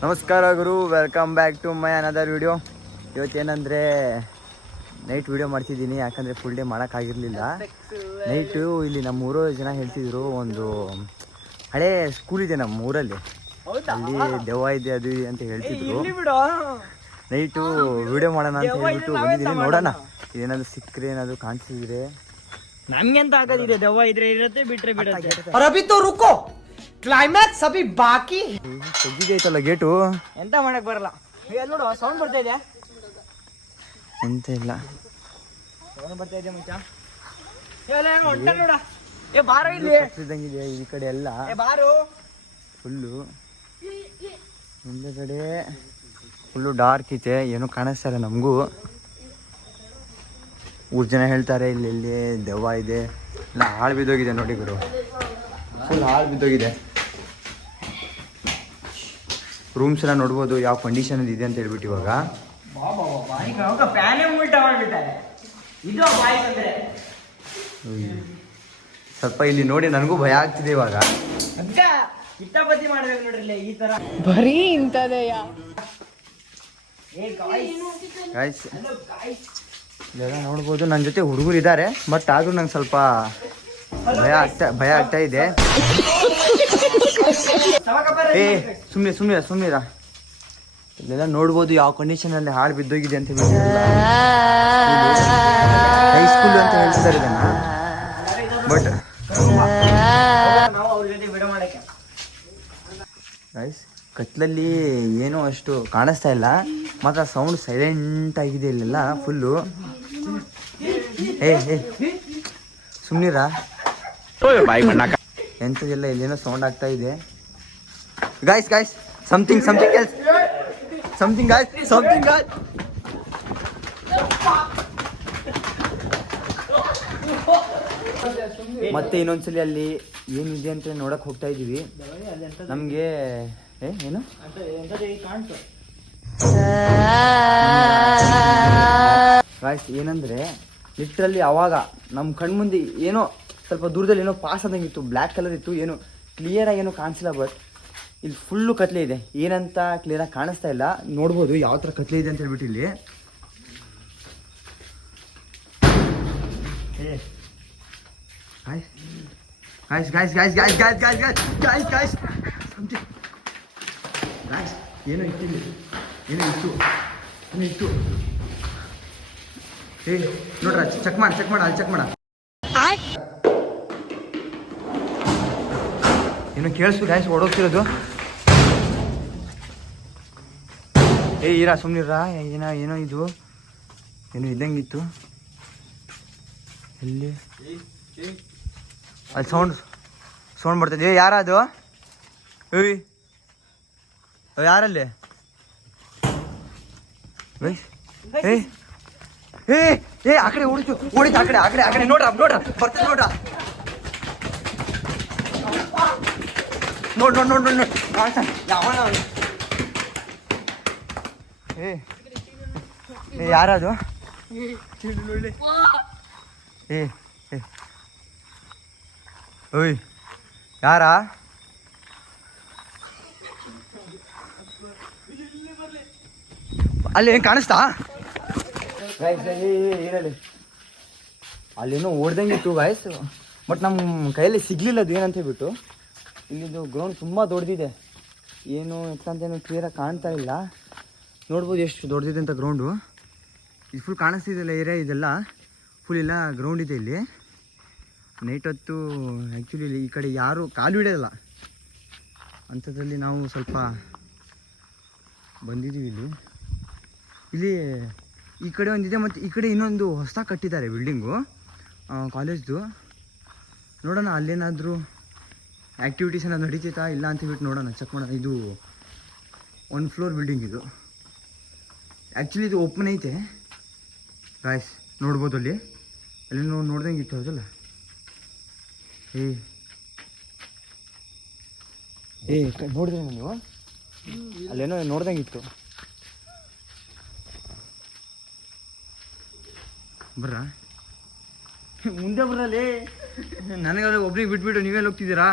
ನಮಸ್ಕಾರ ಗುರು, welcome back to my another video. ಇವತ್ತೇನಂದರೆ ನೈಟ್ ವಿಡಿಯೋ ಮಾಡ್ತಿದ್ದೀನಿ, ಯಾಕಂದರೆ ಫುಲ್ ಡೇ ಮಾಡೋಕ್ಕಾಗಿರಲಿಲ್ಲ. ನೈಟು ಇಲ್ಲಿ ನಮ್ಮ ಊರು ಜನ ಹೇಳ್ತಿದ್ರು, ಒಂದು ಹಳೇ ಸ್ಕೂಲ್ ಇದೆ ನಮ್ಮ ಊರಲ್ಲಿ, ಅಲ್ಲಿ ದೆವ್ವ ಇದೆ ಅದು ಇದೆ ಅಂತ ಹೇಳ್ತಿದ್ರು. ನೈಟು ವಿಡಿಯೋ ಮಾಡೋಣ ಅಂತ ಹೇಳ್ಬಿಟ್ಟು ಬಂದಿದ್ದೀನಿ. ನೋಡೋಣ ಏನಾದರೂ ಸಿಕ್ಕರೆ, ಏನಾದರೂ ಕಾಣಿಸಿದ್ರೆ. ನಮ್ಗೆ ಅಂತ ಆಗೋದಿದೆ, ದೆವ್ವ ಇದ್ರೆ ಇರುತ್ತೆ, ಬಿಟ್ರೆ ಬಿಡುತ್ತೆ. ಕ್ಲೈಮ್ಯಾಕ್ಸ್ ಅಭಿ ಬಾಕಿ. ತೆಗಿದೈತಲ್ಲ ಗೇಟು, ಎಂತ ಮಾಡಕ್ ಬರಲ್ಲ. ನೋಡು ಸೌಂಡ್ ಬರ್ತಾ ಇದೆ. ಎಂತ ಇಲ್ಲ, ಸೌಂಡ್ ಬರ್ತಾ ಇದೆ ಮುಂಚ. ನೋಡ, ಏ ಬಾರೋ ಇಲ್ಲಿ. ಇದ್ದಂಗಿದೆ ಈ ಕಡೆ ಎಲ್ಲ, ಬಾರೋ. ಫುಲ್ಲು ಹಿಂದಗಡೆ ಫುಲ್ಲು ಡಾರ್ಕ್ ಐತೆ, ಏನೂ ಕಾಣಿಸ್ತಾ ಇಲ್ಲ ನಮಗೂ. ಊರು ಜನ ಹೇಳ್ತಾರೆ ಇಲ್ಲಿ ದೆವ್ವ ಇದೆ, ಎಲ್ಲ ಹಾಳು ಬಿದ್ದೋಗಿದೆ ನೋಡಿ ಗುರು, ಫುಲ್ ಹಾಳು ಬಿದ್ದೋಗಿದೆ. ರೂಮ್ಸ್ ಎಲ್ಲ ನೋಡ್ಬೋದು ಯಾವ ಕಂಡೀಷನಲ್ಲಿ ಇದೆ ಅಂತ ಹೇಳ್ಬಿಟ್ಟು. ಇವಾಗ ಸ್ವಲ್ಪ ಇಲ್ಲಿ ನೋಡಿ ನನಗೂ ಭಯ ಆಗ್ತಿದೆ ಇವಾಗ. ಕಿಟ್ಟಪತಿ ಮಾಡ್ಬೇಕು ನೋಡ್ರಿ ಈ ತರ. ಬರೀ ಇಂತದೆಯ ಇದೆಲ್ಲ ನೋಡ್ಬೋದು. ನನ್ನ ಜೊತೆ ಹುಡುಗರು ಇದ್ದಾರೆ, ಬಟ್ ಆದ್ರೂ ನಂಗೆ ಸ್ವಲ್ಪ ಭಯ ಆಗ್ತಾ ಇದೆ. ಸುಮ್ಮನೆ ಇಲ್ಲೆಲ್ಲ ನೋಡ್ಬೋದು ಯಾವ ಕಂಡೀಷನಲ್ಲಿ ಹಾಳು ಬಿದ್ದೋಗಿದೆ ಅಂತ ಹೇಳಿ. ಹೈಸ್ಕೂಲ್ ಅಂತ ಹೇಳ್ತಾರೆ ಇದನ್ನ, ಬಟ್ ಕತ್ಲಲ್ಲಿ ಏನೋ ಅಷ್ಟು ಕಾಣಿಸ್ತಾ ಇಲ್ಲ, ಮಾತ್ರ ಸೌಂಡ್ ಸೈಲೆಂಟ್ ಆಗಿದೆ ಇಲ್ಲೆಲ್ಲ ಫುಲ್ಲು. ಸುಮ್ನಿರಾ, ಎಂಥದಿಲ್ಲ, ಇಲ್ಲೇನೋ ಸೌಂಡ್ ಆಗ್ತಾ ಇದೆ. Guys something else, something guys. ಮತ್ತೆ ಇನ್ನೊಂದ್ಸಲಿ ಅಲ್ಲಿ ಏನಿದೆ ಅಂತ ನೋಡಕ್ ಹೋಗ್ತಾ ಇದೀವಿ. ನಮ್ಗೆ ಏನು ಗಾಯ್ಸ್ ಏನಂದ್ರೆ, ಲಿಟ್ರಲ್ಲಿ ಅವಾಗ ನಮ್ಮ ಕಣ್ಮುಂದೆ ಏನೋ ಸ್ವಲ್ಪ ದೂರದಲ್ಲಿ ಏನೋ ಪಾಸ್ ಆದಂಗಿತ್ತು, ಬ್ಲ್ಯಾಕ್ ಕಲರ್ ಇತ್ತು, ಏನು ಕ್ಲಿಯರಾಗಿ ಏನೋ ಕಾಣಿಸಿಲ್ಲ. ಬಟ್ ಇಲ್ಲಿ ಫುಲ್ಲು ಕತ್ಲೆ ಇದೆ, ಏನಂತ ಕ್ಲಿಯರಾಗಿ ಕಾಣಿಸ್ತಾ ಇಲ್ಲ. ನೋಡ್ಬೋದು ಯಾವ ಥರ ಕತ್ಲೆ ಇದೆ ಅಂತ ಹೇಳ್ಬಿಟ್ಟು ಇಲ್ಲಿ. ಏನೋ ಇತ್ತು ನೋಡ್ರ, ಚೆಕ್ ಮಾಡ ಅಲ್ಲಿ ಚೆಕ್ ಮಾಡ. ಏನೋ ಕೇಳಿಸ್ತು ಗಾಯ್ಸ್, ಓಡೋಗ್ತಿರೋದು. ಇರಾ ಸುಮ್ಮನಿರಾ, ಏನೋ ಇದು ಏನೋ ಇದ್ದಂಗಿತ್ತು. ಎಲ್ಲಿ ಅಲ್ಲಿ ಸೌಂಡ್ ಬರ್ತದೆ. ಯಾರದು? ಯಾರಲ್ಲಿ? ಆ ಕಡೆ ಓಡಿತು ಆ ಕಡೆ ನೋಡ್ರ ಬರ್ತದೆ ನೋಡ್ರ. ನೋಡ್ ಯಾರದು? ಯಾರ? ಅಲ್ಲಿ ಹೆಂಗ್ ಕಾಣಿಸ್ತಾ? ಅಲ್ಲೇನೋ ಓಡ್ದಂಗಿತ್ತು ಗಾಯ್ಸ್, ಬಟ್ ನಮ್ಮ ಕೈಯಲ್ಲಿ ಸಿಗ್ಲಿಲ್ಲ ಅದು ಏನಂತ ಹೇಳ್ಬಿಟ್ಟು. ಇಲ್ಲಿದು ಗ್ರೌಂಡ್ ತುಂಬ ದೊಡ್ಡದಿದೆ, ಏನು ಎತ್ತಂತೇನು ಕ್ಲಿಯರಾಗಿ ಕಾಣ್ತಾ ಇಲ್ಲ. ನೋಡ್ಬೋದು ಎಷ್ಟು ದೊಡ್ಡದಿದೆ ಅಂತ ಗ್ರೌಂಡು. ಇದು ಫುಲ್ ಕಾಣಿಸ್ತಿದೆಯಲ್ಲ ಏರಿಯಾ, ಇದೆಲ್ಲ ಫುಲ್ ಇಲ್ಲ ಗ್ರೌಂಡ್ ಇದೆ ಇಲ್ಲಿ. ನೈಟ್ ಹೊತ್ತು ಆ್ಯಕ್ಚುಲಿ ಈ ಕಡೆ ಯಾರು ಕಾಲು ಹಿಡಿಯೋಲ್ಲ, ಅಂಥದ್ರಲ್ಲಿ ನಾವು ಸ್ವಲ್ಪ ಬಂದಿದ್ದೀವಿ ಇಲ್ಲಿ. ಈ ಕಡೆ ಒಂದಿದೆ, ಮತ್ತು ಈ ಕಡೆ ಇನ್ನೊಂದು ಹೊಸ ಕಟ್ಟಿದ್ದಾರೆ ಬಿಲ್ಡಿಂಗು, ಕಾಲೇಜ್ದು. ನೋಡೋಣ ಅಲ್ಲೇನಾದರೂ ಆ್ಯಕ್ಟಿವಿಟೀಸ್ ಏನಾದ್ರು ನಡೀತೈತಾ ಇಲ್ಲ ಅಂತ ಹೇಳ್ಬಿಟ್ಟು ನೋಡೋಣ, ಚೆಕ್ ಮಾಡೋಣ. ಇದು 1 ಫ್ಲೋರ್ ಬಿಲ್ಡಿಂಗ್ ಇದು. ಆ್ಯಕ್ಚುಲಿ ಇದು ಓಪನ್ ಐತೆ ಗಾಯ್ಸ್, ನೋಡ್ಬೋದು ಅಲ್ಲಿ ನೋಡ್ದಂಗೆ ಇತ್ತು ಹೌದಲ್ಲ. ನೋಡಿದ್ರೆ ನೀವು ಅಲ್ಲೇನೋ ನೋಡ್ದಂಗಿತ್ತು. ಬರ್ರ ಮುಂದೆ ಬರಲಿ, ನನಗೆ ಒಬ್ರಿಗೆ ಬಿಟ್ಬಿಟ್ಟು ನೀವೆಲ್ಲ ಹೋಗ್ತಿದ್ದೀರಾ?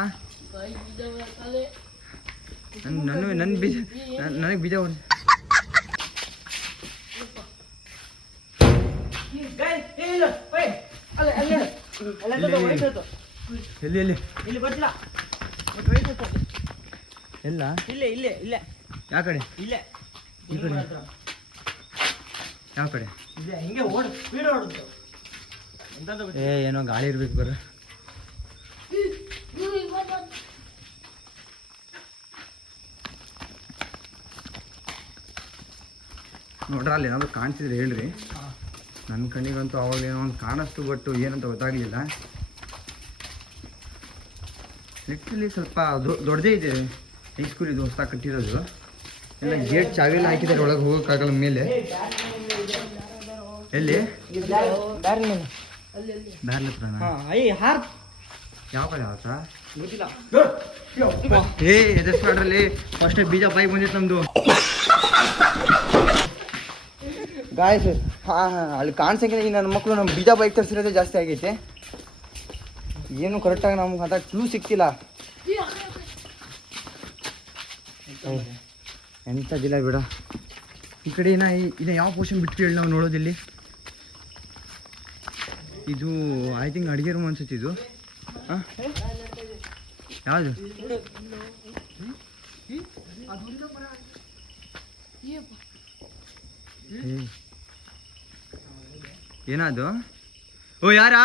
ನನ್ನ ಬೀಜ ನನಗೆ ಬೀಜ ಹೊಡಿ. ಎಲ್ಲಿ ಎಲ್ಲಿ ಇಲ್ಲಿ ಗೊತ್ತಿಲ್ಲ ಎಲ್ಲ ಇಲ್ಲೇ ಇಲ್ಲೇ ಇಲ್ಲೇ ಯಾವ ಕಡೆ ಇಲ್ಲೇ ಈ ಕಡೆ ಯಾವ ಕಡೆ ಇಲ್ಲೇ ಹಿಂಗೆ ಓಡ್ ಸ್ಪೀಡ್ ಓಡುದು ಏ ಏನೋ ಗಾಳಿ ಇರ್ಬೇಕು ಬರ. ನೋಡ್ರ ಅಲ್ಲಿ ಏನಾದ್ರು ಕಾಣಿಸಿದ್ರೆ ಹೇಳ್ರಿ. ನನ್ನ ಕಣ್ಣಿಗಂತೂ ಅವಾಗ ಏನೋ ಒಂದು ಕಾಣಿಸ್ತು, ಬಟ್ ಏನಂತ ಗೊತ್ತಾಗ್ಲಿಲ್ಲ. ಲಿಟ್ರಲಿ ಸ್ವಲ್ಪ ದೊಡ್ಡದೇ ಇದೆ ಹೈಸ್ಕೂಲ್ ಇದು ಹೊಸ ಕಟ್ಟಿರೋದು. ಎಲ್ಲ ಗೇಟ್ ಚಾವಿಯಲ್ಲಿ ಹಾಕಿದ್ದಾರೆ, ಒಳಗೆ ಹೋಗೋಕ್ಕಾಗಲ್ಲ ಮೇಲೆ. ಎಲ್ಲಿ ಬ್ಯಾರ್ಲ್ ಹತ್ರನಾ? ಯಾವ ಕಡೆ ಆತ ಏ ಎದರ್ಸ್ಬೇಡ್ರಲ್ಲಿ. ಫಸ್ಟ್ ಬೀಜ ಬಾಯಿ ಬಂದಿತ್ತು ನಮ್ದು ಗಾಯ್ಸ್. ಅಲ್ಲಿ ಕಾಣಿಸಂಗಿಲ್ಲ. ಈ ನನ್ನ ಮಕ್ಕಳು ನಮ್ಮ ಬೀಜ ಬೈಕ್ ತರಿಸಿರೋದೇ ಜಾಸ್ತಿ ಆಗೈತೆ. ಏನು ಕರೆಕ್ಟಾಗಿ ನಮ್ಗೆ ಅಂತ ಕ್ಲೂ ಸಿಕ್ತಿಲ್ಲ. ಎಂಥದ್ದಿಲ್ಲ ಬಿಡ. ಈ ಕಡೆ ಇನ್ನ ಯಾವ ಪೋರ್ಷನ್ ಬಿಟ್ಟು ಹೇಳಿ ನಾವು ನೋಡೋದಿಲ್ಲಿ. ಇದು ಐ ಥಿಂಕ್ ಅಡುಗೆ ರೂಮ್ ಅನ್ಸುತ್ತೆ ಇದು. ಹಾಂ ಯಾವುದು ಏನದು? ಓ ಯಾರ?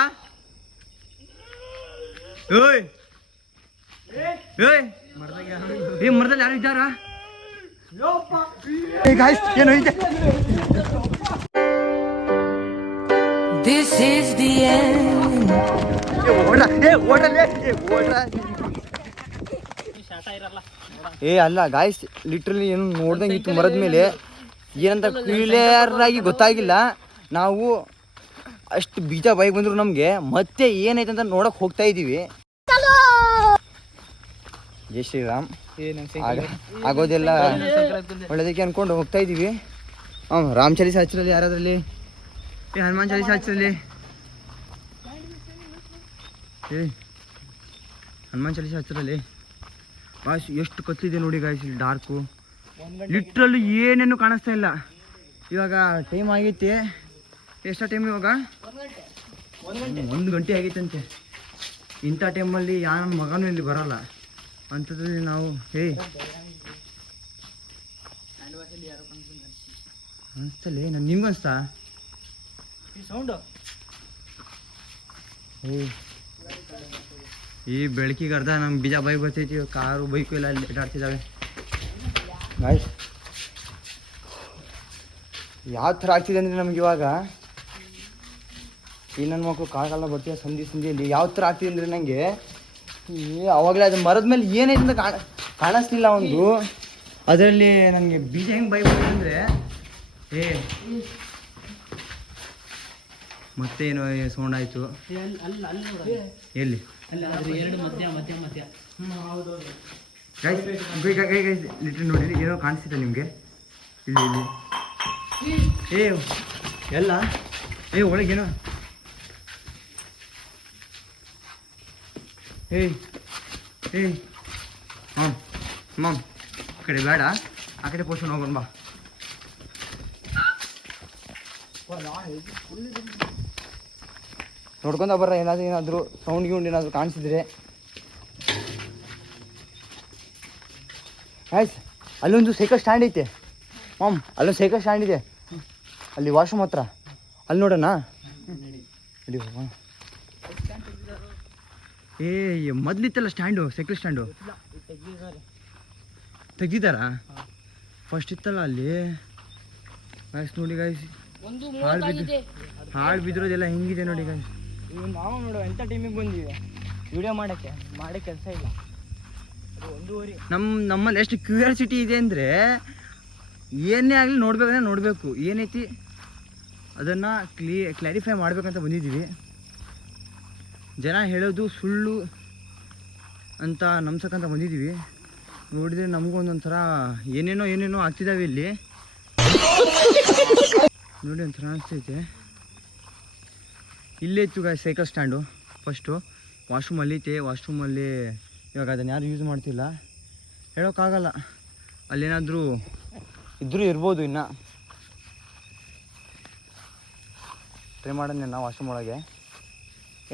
ಓಯ್ ಓಯ್ ಈ ಮರದಲ್ಲಿ ಯಾರು ಇದ್ದಾರಾ? ಏನು ಐತೆ? This is the end. ಏ ಅಲ್ಲ ಗಾಯ್ಸ್, ಲಿಟ್ರಲಿ ಏನು ನೋಡ್ದಂಗೆ ಇತ್ತು ಮರದ ಮೇಲೆ. ಏನಂತ ಕ್ಲಿಯರ್ ಆಗಿ ಗೊತ್ತಾಗಿಲ್ಲ. ನಾವು ಅಷ್ಟು ಬೀಜ ಬೈಕ್ ಬಂದ್ರು ನಮಗೆ ಮತ್ತೆ ಏನೈತೆ ಅಂತ ನೋಡಕ್ ಹೋಗ್ತಾ ಇದೀವಿ. ಜೈ ಶ್ರೀರಾಮ್. ಆಗೋದೆಲ್ಲ ಒಳ್ಳೇದಕ್ಕೆ ಅನ್ಕೊಂಡು ಹೋಗ್ತಾ ಇದೀವಿ. ರಾಮ್ ಚಾಲೀಸ ಹಚ್ಚರಲ್ಲಿ ಯಾರಾದ್ರಲ್ಲಿ? ಏ ಹನುಮಾನ್ ಚಾಲೀಸ ಹಚ್ಚರಲ್ಲಿ. ಏ ಹನುಮಾನ್ ಚಾಲೀಸ ಹಚ್ಚರಲ್ಲಿ. ಗಾಯ್ಸ್ ಎಷ್ಟು ಕತ್ತಿದೆ ನೋಡಿ ಗಾಯ್ಸ್, ಇಲ್ಲಿ ಡಾರ್ಕು. ಲಿಟ್ರಲಿ ಏನೇನು ಕಾಣಿಸ್ತಾ ಇಲ್ಲ. ಇವಾಗ ಟೈಮ್ ಆಗೈತಿ. ಎಷ್ಟು ಟೈಮ್ ಇವಾಗ? 1 ಗಂಟೆ ಆಗೈತಂತೆ. ಇಂಥ ಟೈಮಲ್ಲಿ ಯಾವ ನನ್ನ ಮಗನೂ ಇಲ್ಲಿ ಬರೋಲ್ಲ ಅಂಥದ್ರಲ್ಲಿ ನಾವು ಅನಿಸ್ತಲ್ಲ. ನಾನು ನಿಮ್ಗೆ ಅನಿಸ್ತಾ ಸೌಂಡು? ಈ ಬೆಳಕಿಗೆ ಅರ್ಧ ನಮ್ಗೆ ಬೀಜ ಬೈಕ್ ಬರ್ತೈತಿ. ಕಾರು ಬೈಕು ಎಲ್ಲ ಲೇಟಾಡ್ತಿದ್ದಾವೆ. ಗಾಯ್ಸ್ ಯಾವ ಥರ ಆಗ್ತಿದೆ ಅಂದರೆ ನಮ್ಗೆ ಇವಾಗ ಈ ನನ್ನ ಮಕ್ಕಳು ಕಾಳೆಲ್ಲ ಬರ್ತೀವಿ ಸಂಧಿಯಲ್ಲಿ ಯಾವ ಥರ ಆಗ್ತಿದೆ ಅಂದರೆ ನನಗೆ ಅವಾಗಲೇ ಅದು ಮರದ ಮೇಲೆ ಏನೈತೆ ಅಂತ ಕಾಣಿಸ್ಲಿಲ್ಲ ಒಂದು. ಅದರಲ್ಲಿ ನನಗೆ ಬೀಜ ಹೆಂಗೆ ಬೈ ಅಂದರೆ ಮತ್ತೇನು ಸೌಂಡ್ ಆಯಿತು. ಎಲ್ಲಿ ಲಿಟ್ರ್ ನೋಡಿ ಏನೋ ಕಾಣಿಸ್ತಿದೆ ನಿಮಗೆ ಇಲ್ಲಿ ಇಲ್ಲಿ. ಎಲ್ಲ ಒಳಗೇನೋ ಮಾಮ್ ಆ ಕಡೆ ಬೇಡ, ಆ ಕಡೆ ಪೋಷನ್ ಹೋಗೋಣ ಬಾ. ನೋಡ್ಕೊಂಡ ಬರ್ರ. ಏನಾದರೂ ಸೌಂಡ್ ಗಿೌಂಡ್ ಏನಾದರೂ ಕಾಣಿಸಿದ್ರೆ. ಆಯ್ತು ಅಲ್ಲೊಂದು ಸೈಕಲ್ ಸ್ಟ್ಯಾಂಡ್ ಐತೆ ಮಾಮ್. ಅಲ್ಲೊಂದು ಸೈಕಲ್ ಸ್ಟ್ಯಾಂಡ್ ಇದೆ ಅಲ್ಲಿ ವಾಶ್ರೂಮ್ ಹತ್ರ. ಅಲ್ಲಿ ನೋಡೋಣ ನಡಿ ಹೋಗೋಣ. ಮೊದಲಿತ್ತಲ್ಲ ಸ್ಟ್ಯಾಂಡು, ಸೈಕಲ್ ಸ್ಟ್ಯಾಂಡು ತೆಗ್ದಿದ್ದಾರಾ? ಫಸ್ಟ್ ಇತ್ತಲ್ಲ ಅಲ್ಲಿ. ಗಾಯ್ಸ್ ನೋಡಿ ಗಾಯ್ಸ್, ಹಾಳು ಬಿದ್ದಿರೋದೆಲ್ಲ ಹೆಂಗಿದೆ ನೋಡಿ ಗಾಯ್ಸ್. ನಾವು ನೋಡು ಎಂಥ ಟೈಮಿಗೆ ಬಂದೀವಿ ವಿಡಿಯೋ ಮಾಡೋಕ್ಕೆ ಕೆಲಸ ಇಲ್ಲ. ನಮ್ಮಲ್ಲಿ ಎಷ್ಟು ಕ್ಯೂರಿಯಾಸಿಟಿ ಇದೆ ಅಂದರೆ ಏನೇ ಆಗಲಿ ನೋಡಬೇಕು ಏನೈತಿ ಅದನ್ನು ಕ್ಲಾರಿಫೈ ಮಾಡ್ಬೇಕಂತ ಬಂದಿದ್ದೀವಿ. ಜನ ಹೇಳೋದು ಸುಳ್ಳು ಅಂತ ನಂಬ್ಸಕ್ಕಂತ ಬಂದಿದ್ದೀವಿ. ನೋಡಿದರೆ ನಮಗೂ ಒಂದೊಂಥರ ಏನೇನೋ ಆಗ್ತಿದ್ದಾವೆ ಇಲ್ಲಿ. ನೋಡಿ ಒಂಥರ ಅನಿಸ್ತೈತೆ. ಇಲ್ಲೇ ಇತ್ತು ಗಾಯ್ಸ್ ಸೈಕಲ್ ಸ್ಟ್ಯಾಂಡು. ಫಸ್ಟು ವಾಶ್ರೂಮಲ್ಲಿ ಐತೆ. ವಾಶ್ರೂಮಲ್ಲಿ ಇವಾಗ ಅದನ್ನು ಯಾರು ಯೂಸ್ ಮಾಡ್ತಿಲ್ಲ. ಹೇಳೋಕ್ಕಾಗಲ್ಲ. ಅಲ್ಲೇನಾದರೂ ಇದ್ರೂ ಇರ್ಬೋದು. ಇನ್ನು ಟ್ರೈ ಮಾಡೋಣ ನಾವು ವಾಶ್ರೂಮ್ ಒಳಗೆ.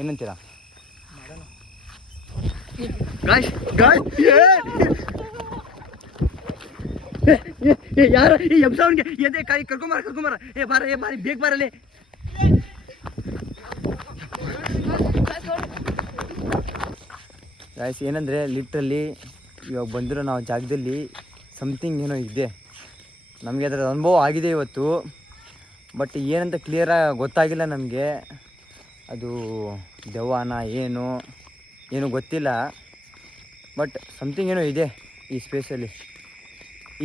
ಏನಂತೀರಾ ಗಾಯ್ಸ್? ಯಾರ ಈ ಎಬ್ಸವನ್ಗೆ ಎದೆ ಕಾಯಿ ಕರ್ಕೊಂಬಾರ ಬಾರಿ ಬೇಗ ಬಾರಲ್ಲಿ. ಗಾಯ್ಸ್ ಏನಂದರೆ ಲಿಫ್ಟಲ್ಲಿ ಇವಾಗ ಬಂದಿರೋ ನಾವು ಜಾಗದಲ್ಲಿ ಸಮಥಿಂಗ್ ಏನೋ ಇದೆ. ನಮಗೆ ಅದರ ಅನುಭವ ಆಗಿದೆ ಇವತ್ತು. ಬಟ್ ಏನಂತ ಕ್ಲಿಯರಾಗಿ ಗೊತ್ತಾಗಿಲ್ಲ ನಮಗೆ. ಅದು ದೆವ್ವನ ಏನು ಗೊತ್ತಿಲ್ಲ. ಬಟ್ ಸಮಥಿಂಗ್ ಏನೋ ಇದೆ ಈ ಸ್ಪೇಸಲ್ಲಿ.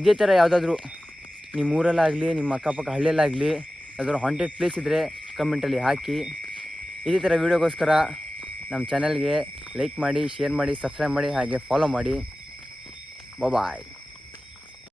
ಇದೇ ಥರ ಯಾವುದಾದ್ರೂ ನಿಮ್ಮ ಊರಲ್ಲಾಗಲಿ ನಿಮ್ಮ ಅಕ್ಕಪಕ್ಕ ಹಳ್ಳಿಯಲ್ಲಾಗಲಿ ಯಾವ್ದಾದ್ರು ಹಾಂಟೆಡ್ ಪ್ಲೇಸ್ ಇದ್ದರೆ ಕಮೆಂಟಲ್ಲಿ ಹಾಕಿ. ಇದೇ ಥರ ವೀಡಿಯೋಗೋಸ್ಕರ ನಮ್ಮ ಚಾನಲ್ಗೆ ಲೈಕ್ ಮಾಡಿ, ಶೇರ್ ಮಾಡಿ, ಸಬ್ಸ್ಕ್ರೈಬ್ ಮಾಡಿ, ಹಾಗೆ ಫಾಲೋ ಮಾಡಿ. ಬಾಯ್.